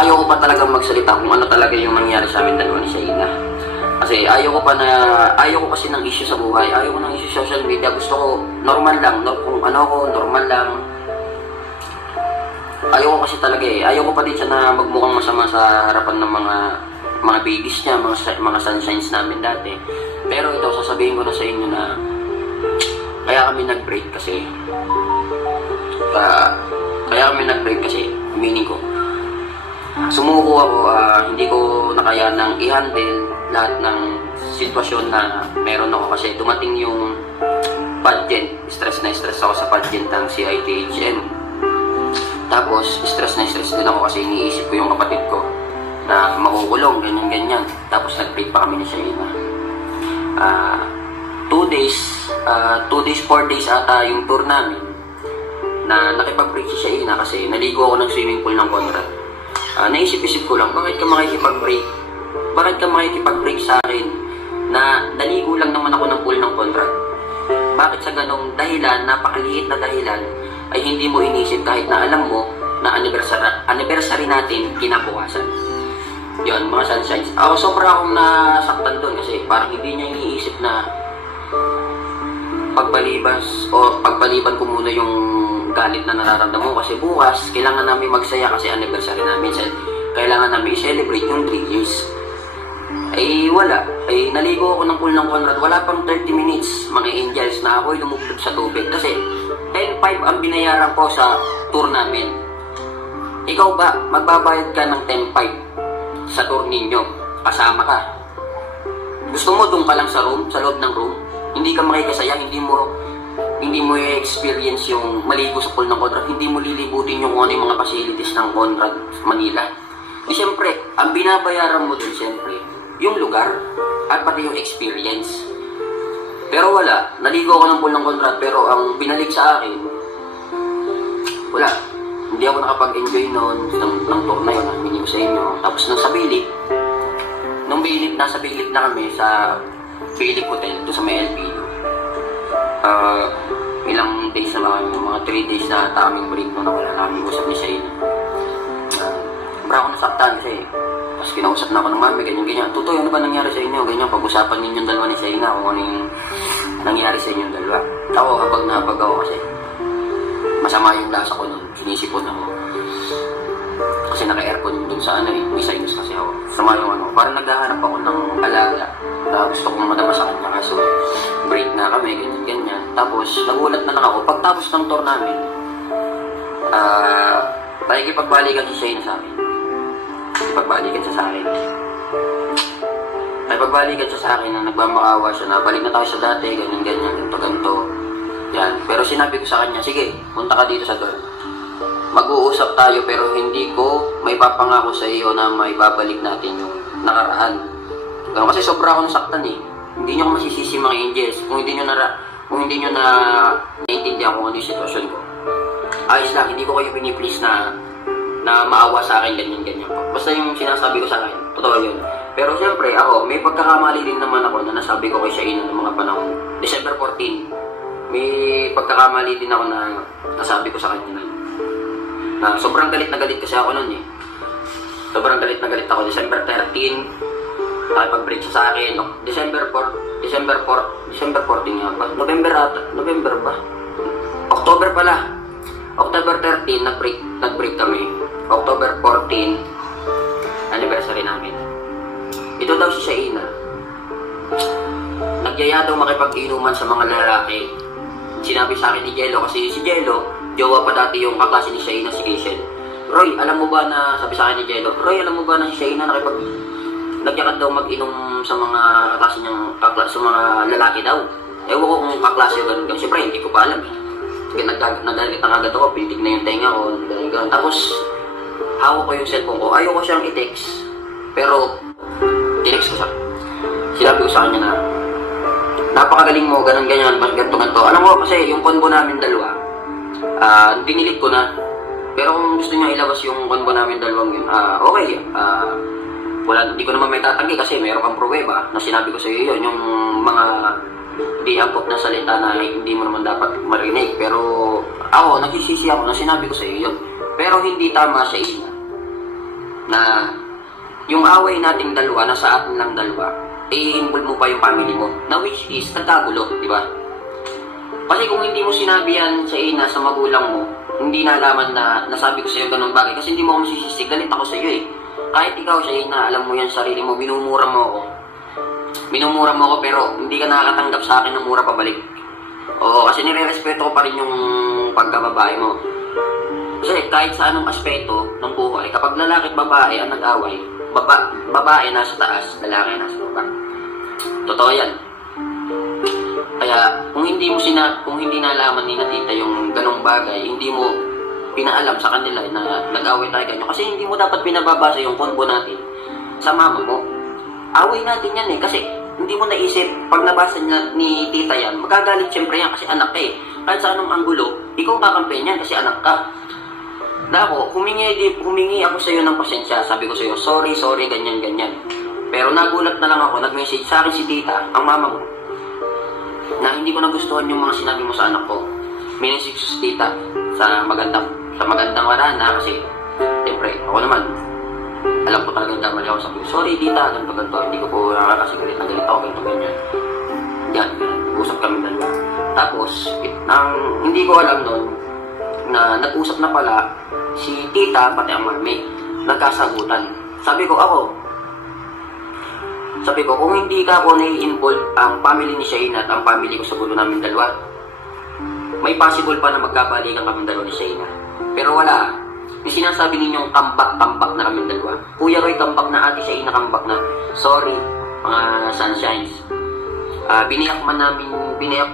ayaw ko pa talaga magsalita kung ano talaga yung nangyari sa amin dalawa ni Shaina. Kasi ayaw ko pa na, ayaw ko kasi ng issue sa buhay, ayaw ko ng issue sa social media, gusto ko normal lang, no, kung ano ko, normal lang. Ayaw ko kasi talaga eh, ayaw ko pa din siya na magmukhang masama sa harapan ng mga mga babies niya, mga, mga sunshines namin dati. Pero ito, sasabihin ko na sa inyo na kaya kami nag-break kasi Ah, kaya kami nag-break kasi, meaning ko, sumuko ako, ah, hindi ko nakayanang i-handle lahat ng sitwasyon na meron ako kasi dumating yung pageant, stress na stress ako sa pageant ng CITHN. Tapos, stress na stress din ako kasi iniisip ko yung kapatid ko na makukulong, ganyan-ganyan. Tapos, nag-break pa kami ni Shaina. Ah, two days, ah, two days, four days ata yung tour namin na nakipag-break si Shaina kasi naligo ako ng swimming pool ng Conrad. Ah, naisip-isip ko lang, bakit ka makikipag-break? Bakit ka makikipag-break sa akin na naligo lang naman ako ng pool ng Conrad? Bakit sa ganong dahilan, napakaliit na dahilan, ay hindi mo inisip kahit na alam mo na anniversary, anniversary natin kinabukasan? Yun, mga sunshines. Ako sobra akong nasaktan doon kasi parang hindi niya iniisip na pagbalibas o pagpaliban ko muna yung galit na nararamdaman ko kasi bukas kailangan namin magsaya kasi anniversary namin Sa- kailangan namin i-celebrate yung 3 years. Ay wala. Ay naligo ako ng pool ng Conrad. Wala pang 30 minutes. Mga angels na ako'y lumubog sa tubig. Kasi 10.5 ang binayaran ko sa tour namin. Ikaw ba magbabayad ka ng 10.5 sa tour ninyo? Kasama ka. Gusto mo doon ka lang sa room, sa loob ng room, hindi ka makikasaya, hindi mo hindi mo i-experience yung maligo sa pool ng Conrad, hindi mo lilibutin yung ano yung mga facilities ng Conrad Manila. Di siyempre, ang binabayaran mo doon siyempre, yung lugar at pati yung experience. Pero wala, naligo ako ng pool ng Conrad pero ang binalik sa akin, wala. Hindi ako nakapag-enjoy noon ng, ng tour na yun, namin sa inyo. Tapos nung sa Bilip, nung Bilip, nasa Bilip na kami sa Bilip Hotel, doon sa may LPU. Ah, ilang days na ba mga 3 days na ata kaming break nung nawala namin usap ni Shane. Uh, Sobra ako nasaktan kasi tapos kinausap na ako ng mami, ganyan, ganyan. Tutoy, ano ba nangyari sa inyo? Ganyan, pag-usapan ninyong dalawa ni Shane kung ano yung nangyari sa inyong dalawa. Ako, kapag napagaw kasi, masama yung lasa ko nun. Sinisipon ako. Kasi naka-aircon dun sa ano eh, may kasi ako. Sama yung ano, parang naghahanap ako ng alaga na gusto kong madama sa kanya kaso break na kami, ganyan, ganyan. Tapos, nagulat na lang ako. Pagtapos ng tour namin, ah, nakikipagbalikan si Shane sa akin. Nakikipagbalikan siya sa akin. Nakikipagbalikan siya sa akin na nagmamakaawa siya na balik na tayo sa dati, ganyan, ganyan, ganito, ganito. Yan. Pero sinabi ko sa kanya, sige, punta ka dito sa dorm mag-uusap tayo pero hindi ko may papangako sa iyo na may babalik natin yung nakaraan. Kasi sobra ako nasaktan eh. Hindi nyo ako masisisi mga angels kung hindi nyo na kung hindi nyo na naiintindihan kung ano yung sitwasyon ko. Ayos lang, hindi ko kayo piniplease na na maawa sa akin ganyan ganyan. Basta yung sinasabi ko sa akin, totoo yun. Pero siyempre ako, may pagkakamali din naman ako na nasabi ko kay Shaina ng mga panahon. December 14, may pagkakamali din ako na nasabi ko sa kanya na na sobrang galit na galit kasi ako noon eh. Sobrang galit na galit ako. December 13, nakipag-break siya sa akin. No, December 4, December 4, December 14 nga ba? November ata, November ba? October pala. October 13, nag-break, nag-break kami. October 14, anniversary namin. Ito daw si Shaina. Nagyaya daw makipag-inuman sa mga lalaki. Sinabi sa akin ni Jello kasi si Jello, jowa pa dati yung kaklase ni Shaina si Gation. Roy, alam mo ba na, sabi sa akin ni Jello, Roy, alam mo ba na si Shaina nakipag nagyakad daw mag-inom sa mga kaklase niyang kakla, sa mga lalaki daw. Ewan ko kung kaklase o ganun. Siyempre, hindi ko pa alam eh. Sige, nag- nagalit na agad ako, pitig na yung tenga ko, ganun. Tapos, hawak ko yung cellphone ko. Ayaw ko siyang i-text. Pero, tinext ko siya. Sinabi ko sa kanya na, napakagaling mo, ganun ganyan, mas ganito ganito. Alam mo kasi yung combo namin dalawa, ah dinilit ko na. Pero kung gusto niya ilabas yung combo namin dalawang yun, ah okay. ah wala, hindi ko naman may tatanggi kasi meron kang pruweba na sinabi ko sa iyo yun, yung mga di angkop na salita na hindi mo naman dapat marinig. Pero ako, nagsisisi ako na sinabi ko sa iyo yun. Pero hindi tama sa ina na yung away nating dalawa, na sa atin lang dalawa, i-involve mo pa yung family mo. Na which is, nagkagulo, di ba? Kasi kung hindi mo sinabi yan sa ina, sa magulang mo, hindi nalaman na nasabi ko sa'yo ganun bagay. Kasi hindi mo ako masisisi, galit ako sa'yo eh. Kahit ikaw sa ina, alam mo yan sa sarili mo, minumura mo ako. Minumura mo ako pero hindi ka nakakatanggap sa akin ng mura pabalik. Oo, kasi nire-respeto ko pa rin yung pagkababae mo. Kasi kahit sa anong aspeto ng buhay, kapag lalaki at babae ang nag-away, baba, babae nasa taas, lalaki nasa baba. Totoo yan. Kaya kung hindi mo sina kung hindi nalaman ni Natita yung ganong bagay, hindi mo pinaalam sa kanila na nag-away tayo ganyan. Kasi hindi mo dapat pinababasa yung konbo natin sa mama mo. Away natin yan eh. Kasi hindi mo naisip, pag nabasa niya ni tita yan, magagalit siyempre yan kasi anak ka eh. Kahit sa anong anggulo, ikaw kakampi niyan kasi anak ka. Dako, humingi, di, humingi ako sa iyo ng pasensya. Sabi ko sa iyo, sorry, sorry, ganyan, ganyan. Pero nagulat na lang ako, nag-message sa akin si tita, ang mama mo, na hindi ko nagustuhan yung mga sinabi mo sa anak ko. Minisip si tita sa magandang sa magandang warana kasi siyempre ako naman alam ko talagang damali ako sabi sorry tita, ganito ganito, hindi ko po nakakasigalit na galit ako ganito ganyan. Yan, usap kami dalawa. Tapos, it, nang hindi ko alam nun, na nag-usap na pala si tita pati ang mami, nagkasagutan. Sabi ko, ako, sabi ko, kung hindi ka ako nai-involve ang family ni Shaina at ang family ko sa gulo namin dalawa, may possible pa na magkabalikan kami dalawa ni Shaina. Pero wala. Yung sinasabi ninyong tambak-tambak na kami dalawa. Kuya Roy, tambak na ate Shaina, tambak na. Sorry, mga sunshines. Ah, biniyak man namin, biniyak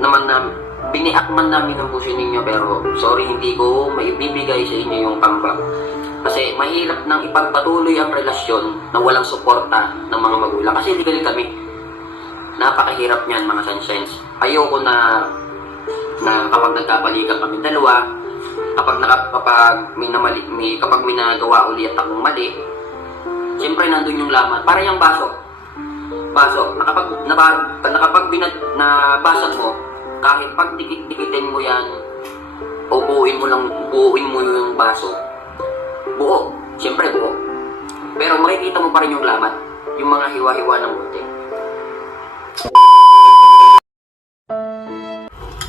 naman namin, biniyak man namin ang puso ninyo pero sorry hindi ko maibibigay sa inyo yung tambak. Kasi mahirap nang ipagpatuloy ang relasyon na walang suporta ng mga magulang. Kasi legal kami. Napakahirap niyan mga sunshines. Ayoko na na kapag nagkabalikan kami dalawa, kapag naka, kapag may namali, may, kapag may nagawa uli at akong mali, siyempre nandun yung laman. Para yung baso. Baso. Nakapag, naba, nakapag binat, nabasag mo, kahit pag dikit-dikitin mo yan, o mo lang, buuin mo yung baso, buo. Siyempre buo. Pero makikita mo pa rin yung laman. Yung mga hiwa-hiwa ng buti.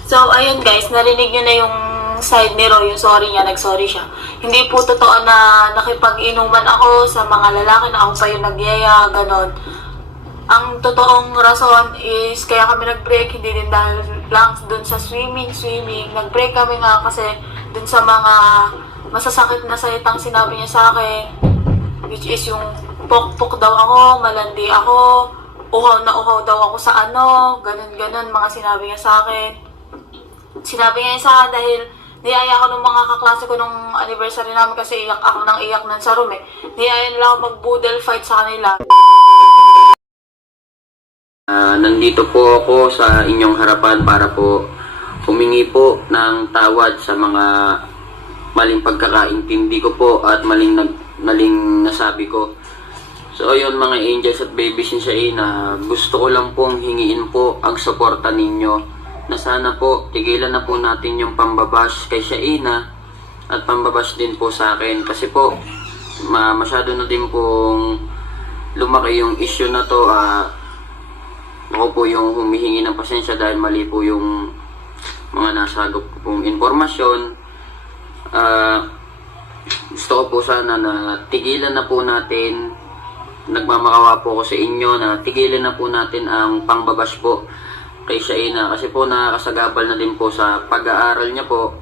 So, ayun guys, narinig nyo na yung side ni Roy, yung sorry niya, nag-sorry siya. Hindi po totoo na nakipag-inuman ako sa mga lalaki na ako pa yung nagyaya, ganon. Ang totoong rason is kaya kami nag-break, hindi din dahil lang dun sa swimming, swimming. Nag-break kami nga kasi dun sa mga masasakit na salitang sinabi niya sa akin. Which is yung pok-pok daw ako, malandi ako, uhaw na uhaw daw ako sa ano, ganun-ganun mga sinabi niya sa akin sinabi niya sa akin dahil niyaya ko nung mga kaklase ko nung anniversary namin kasi iyak ako nang iyak nun sa room eh. Niyaya nila ako mag-boodle fight sa kanila. Ah, nandito po ako sa inyong harapan para po humingi po ng tawad sa mga maling pagkakaintindi ko po at maling nag, maling nasabi ko. So ayun mga angels at babies ni Shaina, gusto ko lang pong hingiin po ang suporta ninyo na sana po tigilan na po natin yung pambabash kay Shaina at pambabash din po sa akin kasi po ma masyado na din pong lumaki yung issue na to ah ako po yung humihingi ng pasensya dahil mali po yung mga nasagop ko pong informasyon. Ah, gusto ko po sana na tigilan na po natin, nagmamakawa po ako sa inyo na tigilan na po natin ang pangbabash po kay Shaina kasi po nakakasagabal na din po sa pag-aaral niya po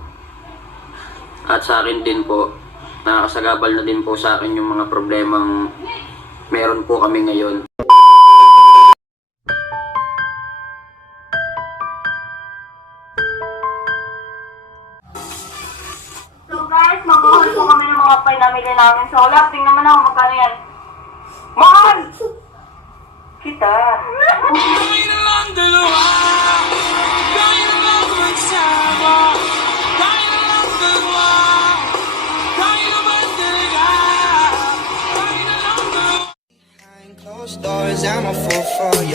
at sa akin din po nakakasagabal na din po sa akin yung mga problemang meron po kami ngayon. So guys, mag-haul po kami ng mga pinamili namin sa ulap. Tingnan mo na kung magkano yan. Mahal! Kita. Tayo na lang dalawa Tayo na lang magsama Tayo na lang dalawa talaga Tayo na lang closed doors, I'm a fool for love.